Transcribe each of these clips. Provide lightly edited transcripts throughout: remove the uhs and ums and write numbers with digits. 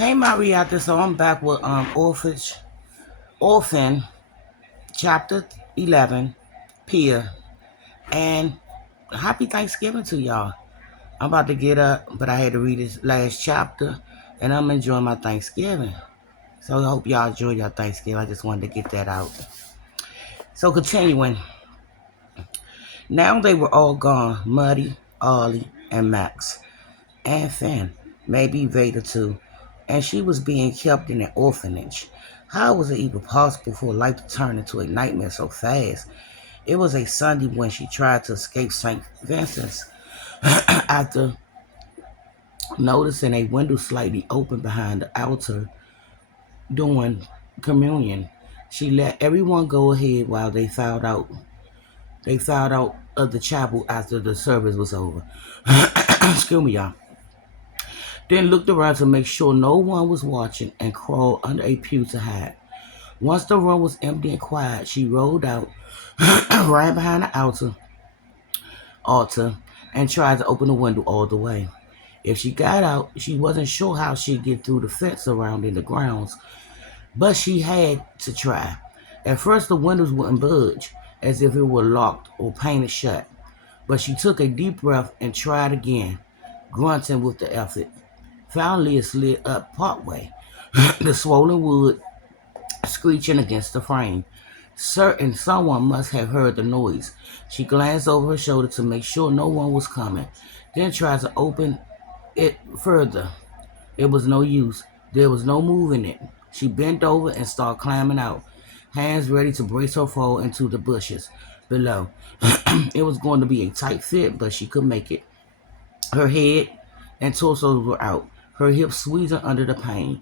Hey Marietta, so I'm back with Orphan, chapter 11, Pia, and happy Thanksgiving to y'all. I'm about to get up, but I had to read this last chapter, and I'm enjoying my Thanksgiving. So I hope y'all enjoy your Thanksgiving. I just wanted to get that out. So continuing, now they were all gone, Muddy, Ollie, and Max, and Finn, maybe Vader too, and she was being kept in an orphanage. How was it even possible for life to turn into a nightmare so fast? It was a Sunday when she tried to escape St. Vincent's after noticing a window slightly open behind the altar during communion. She let everyone go ahead while they filed out. They filed out of the chapel after the service was over. Excuse me, y'all. Then looked around to make sure no one was watching and crawled under a pew to hide. Once the room was empty and quiet, she rolled out, ran behind the altar, and tried to open the window all the way. If she got out, she wasn't sure how she'd get through the fence surrounding the grounds, but she had to try. At first, the windows wouldn't budge, as if it were locked or painted shut. But she took a deep breath and tried again, grunting with the effort. Finally, it slid up partway, the swollen wood screeching against the frame. Certain someone must have heard the noise. She glanced over her shoulder to make sure no one was coming, then tried to open it further. It was no use. There was no moving it. She bent over and started climbing out, hands ready to brace her fall into the bushes below. It was going to be a tight fit, but she could make it. Her head and torso were out, her hips squeezing under the pain,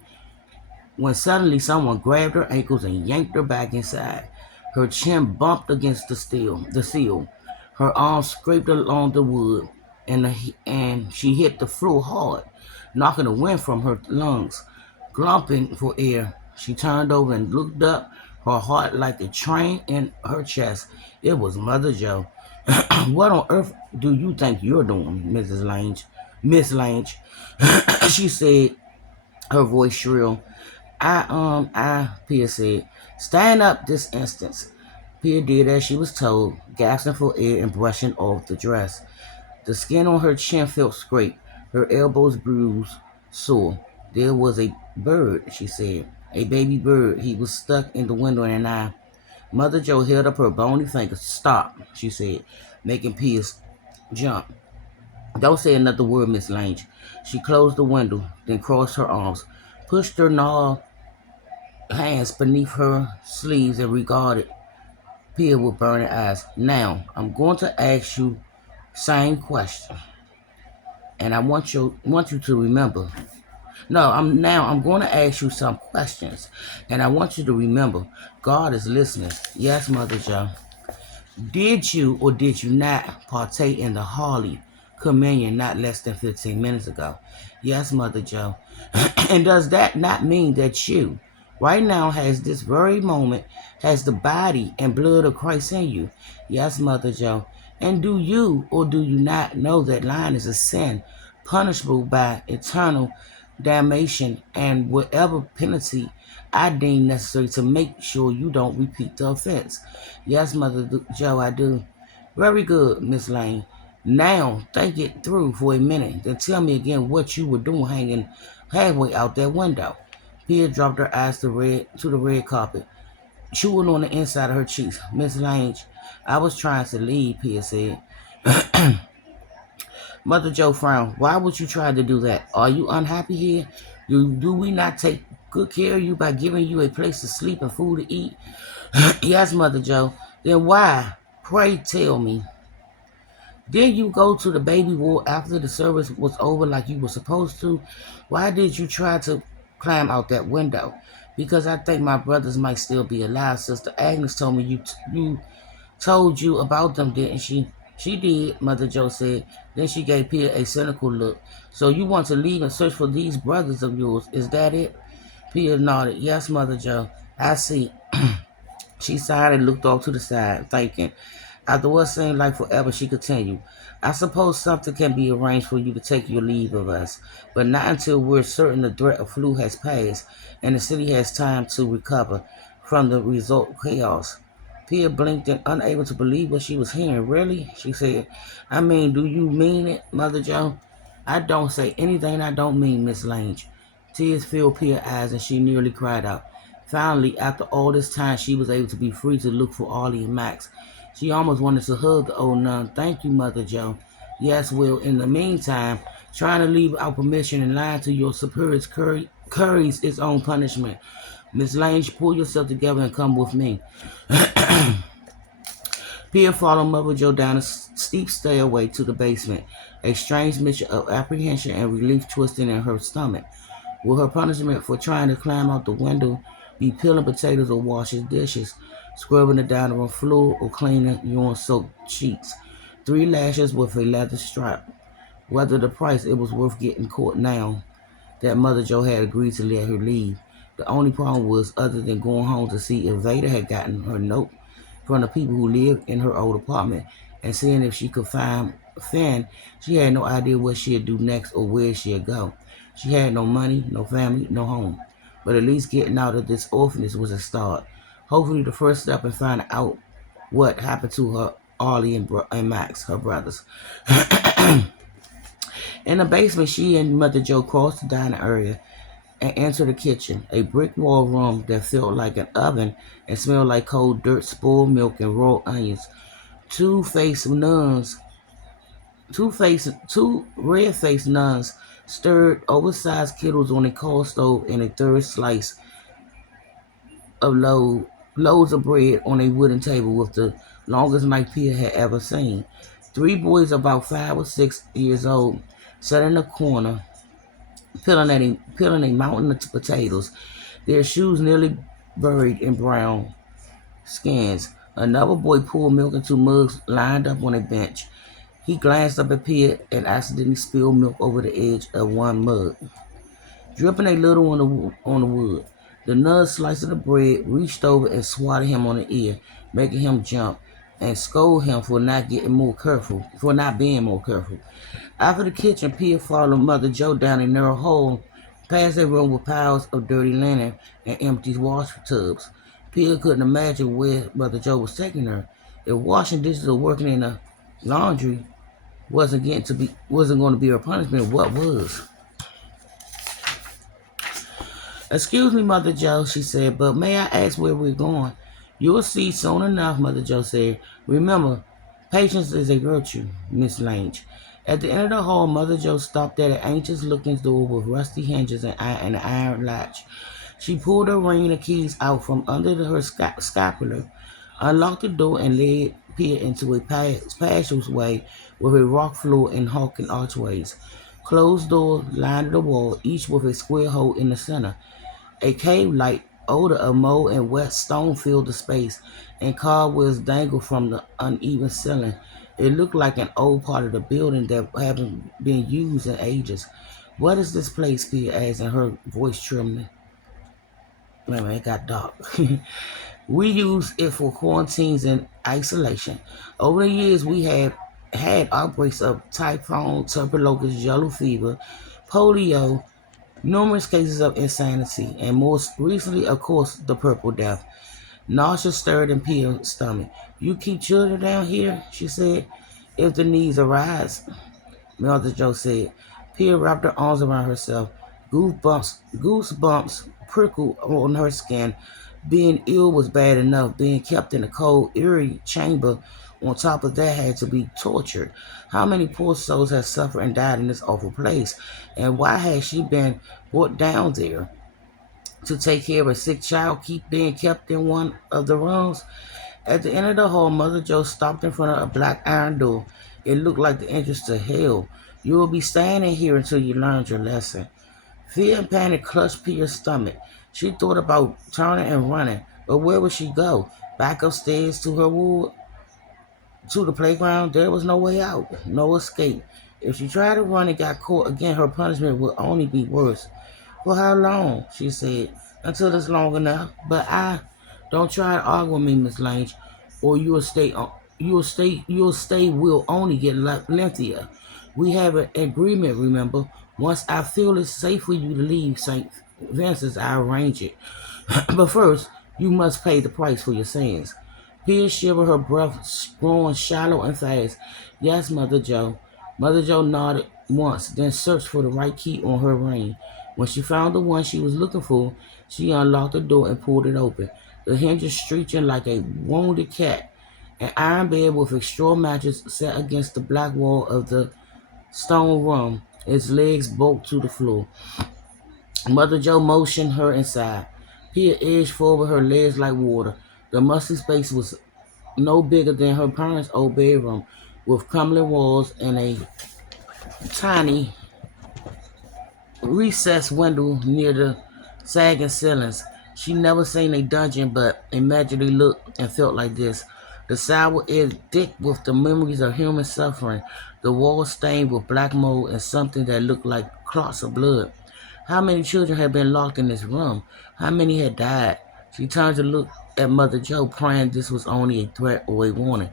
when suddenly someone grabbed her ankles and yanked her back inside. Her chin bumped against the seal. Her arms scraped along the wood, and she hit the floor hard, knocking the wind from her lungs. Glumping for air, she turned over and looked up, her heart like a train in her chest. It was Mother Joe. What on earth do you think you're doing, Mrs. Lange? Miss Lange, she said, her voice shrill. Pia said, stand up this instant. Pia did as she was told, gasping for air and brushing off the dress. The skin on her chin felt scraped, her elbows bruised, sore. There was a bird, she said. A baby bird. He was stuck in the window in an eye. Mother Joe held up her bony fingers. Stop, she said, making Pia jump. Don't say another word, Miss Lange. She closed the window, then crossed her arms, pushed her gnarled hands beneath her sleeves and regarded Pia with burning eyes. Now, I'm going to ask you same question, and I want you to remember. No, I'm going to ask you some questions, and I want you to remember. God is listening. Yes, Mother Joe. Did you or did you not partake in the Holy Communion not less than 15 minutes ago? Yes, Mother Joe. And does that not mean that you, right now, has this very moment, has the body and blood of Christ in you? Yes, Mother Joe. And do you or do you not know that lying is a sin, punishable by eternal damnation and whatever penalty I deem necessary to make sure you don't repeat the offense? Yes, Mother Joe, I do. Very good, Miss Lane. Now, think it through for a minute, then tell me again what you were doing hanging halfway out that window. Pia dropped her eyes to the red carpet, chewing on the inside of her cheeks. Miss Lange, I was trying to leave, Pia said. Mother Joe frowned. Why would you try to do that? Are you unhappy here? Do we not take good care of you by giving you a place to sleep and food to eat? Yes, Mother Joe. Then why? Pray tell me. Did you go to the baby ward after the service was over like you were supposed to? Why did you try to climb out that window? Because I think my brothers might still be alive. Sister Agnes told me you told you about them, didn't she? She did, Mother Joe said. Then she gave Pia a cynical look. So you want to leave and search for these brothers of yours, is that it? Pia nodded. Yes, Mother Joe. I see. She sighed and looked off to the side, thinking. After what seemed like forever, she continued, I suppose something can be arranged for you to take your leave of us, but not until we're certain the threat of flu has passed and the city has time to recover from the result chaos. Pia blinked and unable to believe what she was hearing. Really? She said, I mean, do you mean it, Mother Joe? I don't say anything I don't mean, Miss Lange. Tears filled Pia's eyes and she nearly cried out. Finally, after all this time, she was able to be free to look for Ollie and Max. She almost wanted to hug the old nun. Thank you, Mother Joe. Yes, well, in the meantime, trying to leave without permission and lying to your superiors curries its own punishment. Miss Lange, pull yourself together and come with me. Pia followed Mother Joe down a steep stairway to the basement, a strange mixture of apprehension and relief twisting in her stomach. Will her punishment for trying to climb out the window be peeling potatoes or washing dishes, scrubbing the dining room floor, or cleaning urine-soaked sheets? 3 lashes with a leather strap. Whether the price, it was worth getting caught now that Mother Joe had agreed to let her leave. The only problem was, other than going home to see if Veda had gotten her note from the people who lived in her old apartment and seeing if she could find Finn, she had no idea what she'd do next or where she'd go. She had no money, no family, no home. But at least getting out of this orphanage was a start. Hopefully the first step in finding out what happened to her, Ollie and Max, her brothers. In the basement, she and Mother Joe crossed the dining area and entered the kitchen, a brick wall room that felt like an oven and smelled like cold dirt, spoiled milk, and raw onions. Two red-faced nuns stirred oversized kettles on a coal stove and a third slice of loaves of bread on a wooden table with the longest knife Pia had ever seen. 3 boys about 5 or 6 years old sat in a corner, peeling a mountain of potatoes, their shoes nearly buried in brown skins. Another boy poured milk into mugs lined up on a bench. He glanced up at Pia and accidentally spilled milk over the edge of one mug, dripping a little on the wood. The nun sliced the bread, reached over and swatted him on the ear, making him jump, and scolded him for not being more careful. After the kitchen, Pia followed Mother Joe down a narrow hall, past a room with piles of dirty linen and empty wash tubs. Pia couldn't imagine where Mother Joe was taking her. If washing dishes or working in the laundry wasn't going to be her punishment, what was? Excuse me, Mother Joe, she said, but may I ask where we're going? You'll see soon enough, Mother Joe said. Remember, patience is a virtue, Miss Lange. At the end of the hall, Mother Joe stopped at an anxious-looking door with rusty hinges and an iron latch. She pulled her ring and keys out from under her scapular, unlocked the door, and led Pia into a passageway with a rock floor and hulking archways. Closed doors lined the wall, each with a square hole in the center. A cave-like odor of mold and wet stone filled the space, and cobwebs dangled from the uneven ceiling. It looked like an old part of the building that hadn't been used in ages. What is this place? Pia asked, and her voice trembling. Wait a minute, it got dark. We use it for quarantines and isolation. Over the years, we have had outbreaks of typhoid, tuberculosis, yellow fever, polio, numerous cases of insanity, and most recently, of course, the Purple Death. Nausea stirred in Pia's stomach. You keep children down here, she said, if the needs arise, Mother Joe said. Pia wrapped her arms around herself. Goosebumps prickled on her skin. Being ill was bad enough. Being kept in a cold, eerie chamber on top of that had to be tortured. How many poor souls had suffered and died in this awful place? And why had she been brought down there? To take care of a sick child, keep being kept in one of the rooms? At the end of the hall, Mother Joe stopped in front of a black iron door. It looked like the entrance to hell. You will be staying in here until you learn your lesson. Fear and panic clutched Pia's stomach. She thought about turning and running, but where would she go? Back upstairs to her ward? To the playground? There was no way out, no escape. If she tried to run and got caught again, her punishment would only be worse. For how long? She said. Until it's long enough. But don't try to argue with me, Miss Lange, or you will stay Your stay will only get lengthier. We have an agreement, remember? Once I feel it's safe for you to leave St. Vincent's, I arrange it. But first, you must pay the price for your sins. Pia shivered, her breath growing shallow and fast. Yes, Mother Joe. Mother Joe nodded once, then searched for the right key on her ring. When she found the one she was looking for, she unlocked the door and pulled it open. The hinges screeching like a wounded cat. An iron bed with a straw mattress sat against the black wall of the stone room, its legs bolted to the floor. Mother Joe motioned her inside. Pia edged forward, her legs like water. The musty space was no bigger than her parents' old bedroom, with crumbling walls and a tiny recessed window near the sagging ceilings. She never seen a dungeon, but imagined it looked and felt like this. The sour air thick with the memories of human suffering, the walls stained with black mold and something that looked like clots of blood. How many children had been locked in this room? How many had died? She turned to look at Mother Joe, praying this was only a threat or a warning.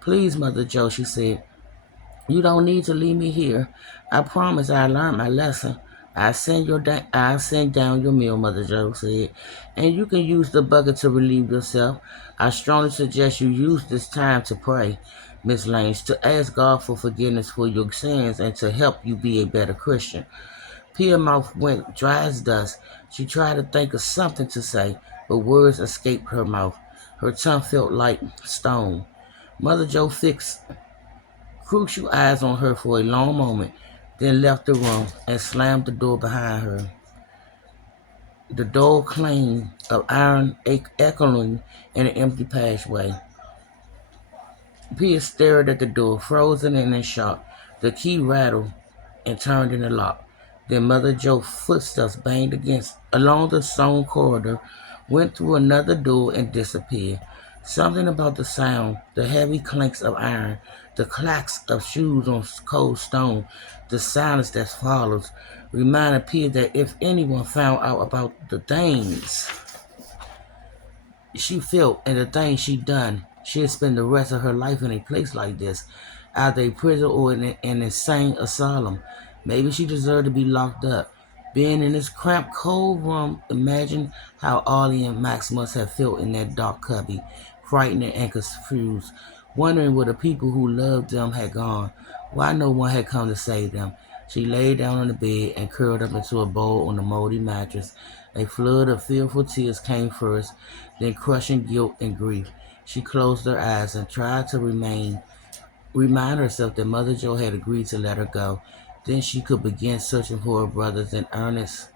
Please, Mother Joe, she said, you don't need to leave me here. I promise I learned my lesson. I'll send down your meal, Mother Joe said, and you can use the bucket to relieve yourself. I strongly suggest you use this time to pray, Miss Lane, to ask God for forgiveness for your sins and to help you be a better Christian. Pia's mouth went dry as dust. She tried to think of something to say, but words escaped her mouth. Her tongue felt like stone. Mother Joe fixed crucial eyes on her for a long moment, then left the room and slammed the door behind her. The dull clang of iron echoing in an empty passageway. Pia stared at the door, frozen and in shock. The key rattled and turned in the lock. Then Mother Joe's footsteps banged against along the stone corridor, went through another door and disappeared. Something about the sound, the heavy clanks of iron, the clacks of shoes on cold stone, the silence that follows, reminded Pia that if anyone found out about the things she felt and the things she'd done, she'd spend the rest of her life in a place like this, either a prison or an insane asylum. Maybe she deserved to be locked up. Being in this cramped, cold room, imagine how Ollie and Max must have felt in that dark cubby, frightened and confused, wondering where the people who loved them had gone, why no one had come to save them. She lay down on the bed and curled up into a ball on the moldy mattress. A flood of fearful tears came first, then crushing guilt and grief. She closed her eyes and tried to remind herself that Mother Joe had agreed to let her go. Then she could begin searching for her brothers in earnest,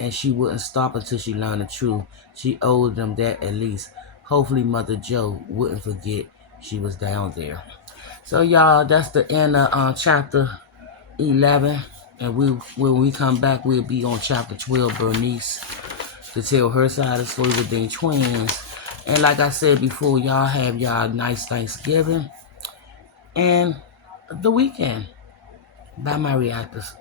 and she wouldn't stop until she learned the truth. She owed them that at least. Hopefully Mother Joe wouldn't forget she was down there. So y'all, that's the end of chapter 11. And when we come back, we'll be on chapter 12, Bernice, to tell her side of the story with the twins. And like I said before, y'all have y'all nice Thanksgiving and the weekend. Bye, my reactors.